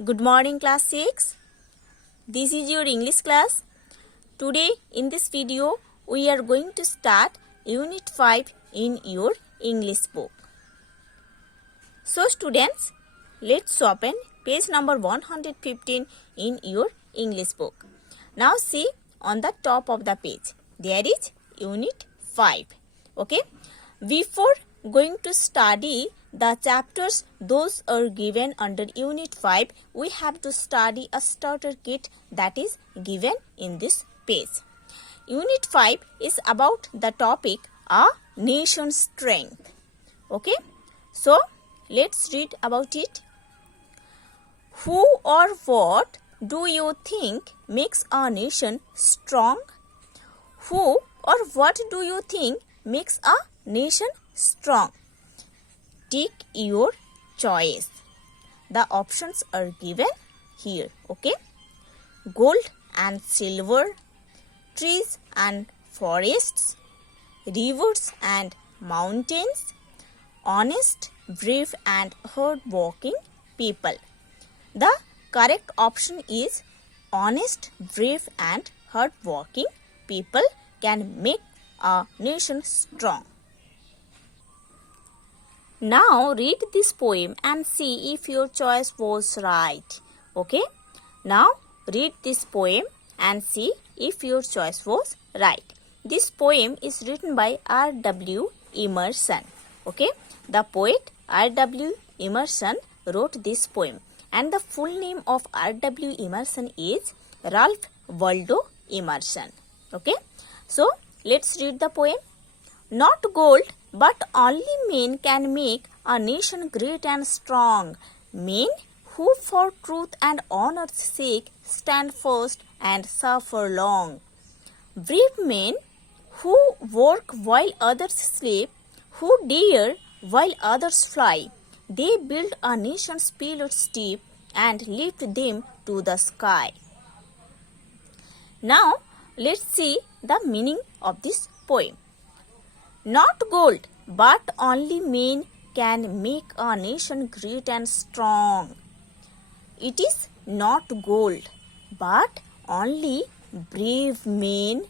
Good morning class 6. This is your English class. Today in this video we are going to start Unit 5 in your English book. So students, let's open page number 115 in your English book. Now see on the top of the page there is Unit 5. Okay. Before going to study the chapters those are given under Unit 5, we have to study a starter kit that is given in this page. Unit 5 is about the topic a nation's strength. Okay, so let's read about it. Who or what do you think makes a nation strong? Who or what do you think makes a nation strong? Take your choice. The options are given here. Okay. Gold and silver, trees and forests, rivers and mountains, honest, brave and hard-working people. The correct option is honest, brave and hard-working people can make a nation strong. Now read this poem and see if your choice was right. Okay? Now read this poem and see if your choice was right. This poem is written by R.W. Emerson. Okay? The poet R.W. Emerson wrote this poem. And the full name of R.W. Emerson is Ralph Waldo Emerson. Okay? So let's read the poem. Not gold, but only men can make a nation great and strong. Men who for truth and honor's sake stand first and suffer long. Brave men who work while others sleep, who dare while others fly. They build a nation's pillars steep and lift them to the sky. Now, let's see the meaning of this poem. Not gold, but only men can make a nation great and strong. It is not gold, but only brave men,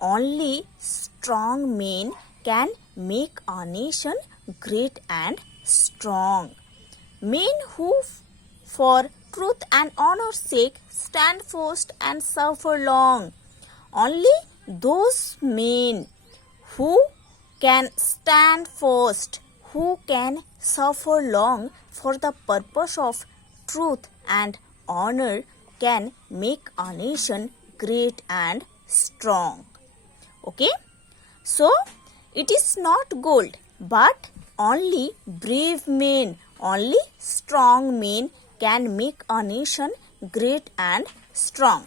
only strong men can make a nation great and strong. Men who for truth and honor's sake stand first and suffer long. Only those men who can stand first, who can suffer long for the purpose of truth and honor can make a nation great and strong. Okay? So, it is not gold, but only brave men, only strong men can make a nation great and strong.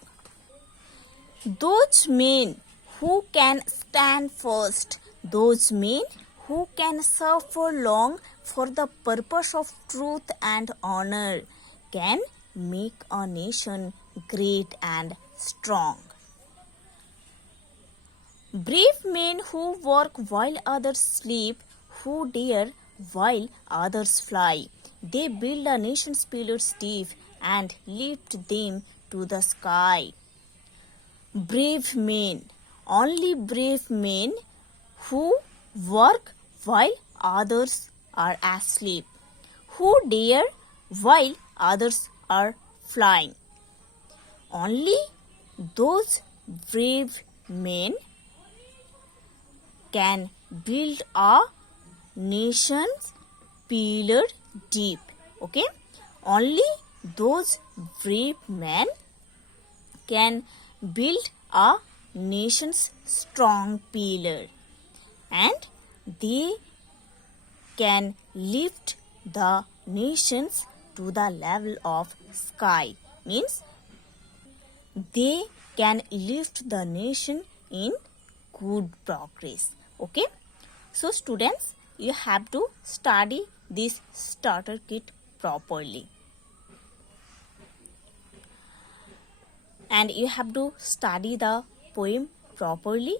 Those men who can stand first, those men who can suffer long for the purpose of truth and honor can make a nation great and strong. Brave men who work while others sleep, who dare while others fly. They build a nation's pillars deep and lift them to the sky. Brave men, only brave men who work while others are asleep, who dare while others are flying. Only those brave men can build a nation's pillar deep. Okay? Only those brave men can build a nation's strong pillar, and they can lift the nations to the level of sky. Means they can lift the nation in good progress. Okay? So students, you have to study this starter kit properly. And you have to study the poem properly.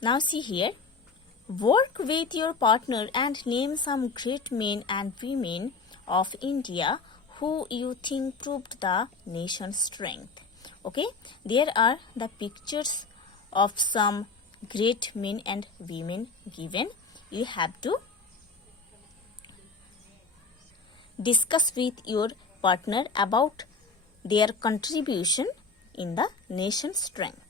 Now see here. Work with your partner and name some great men and women of India who you think proved the nation's strength. Okay, there are the pictures of some great men and women given. You have to discuss with your partner about their contribution in the nation's strength.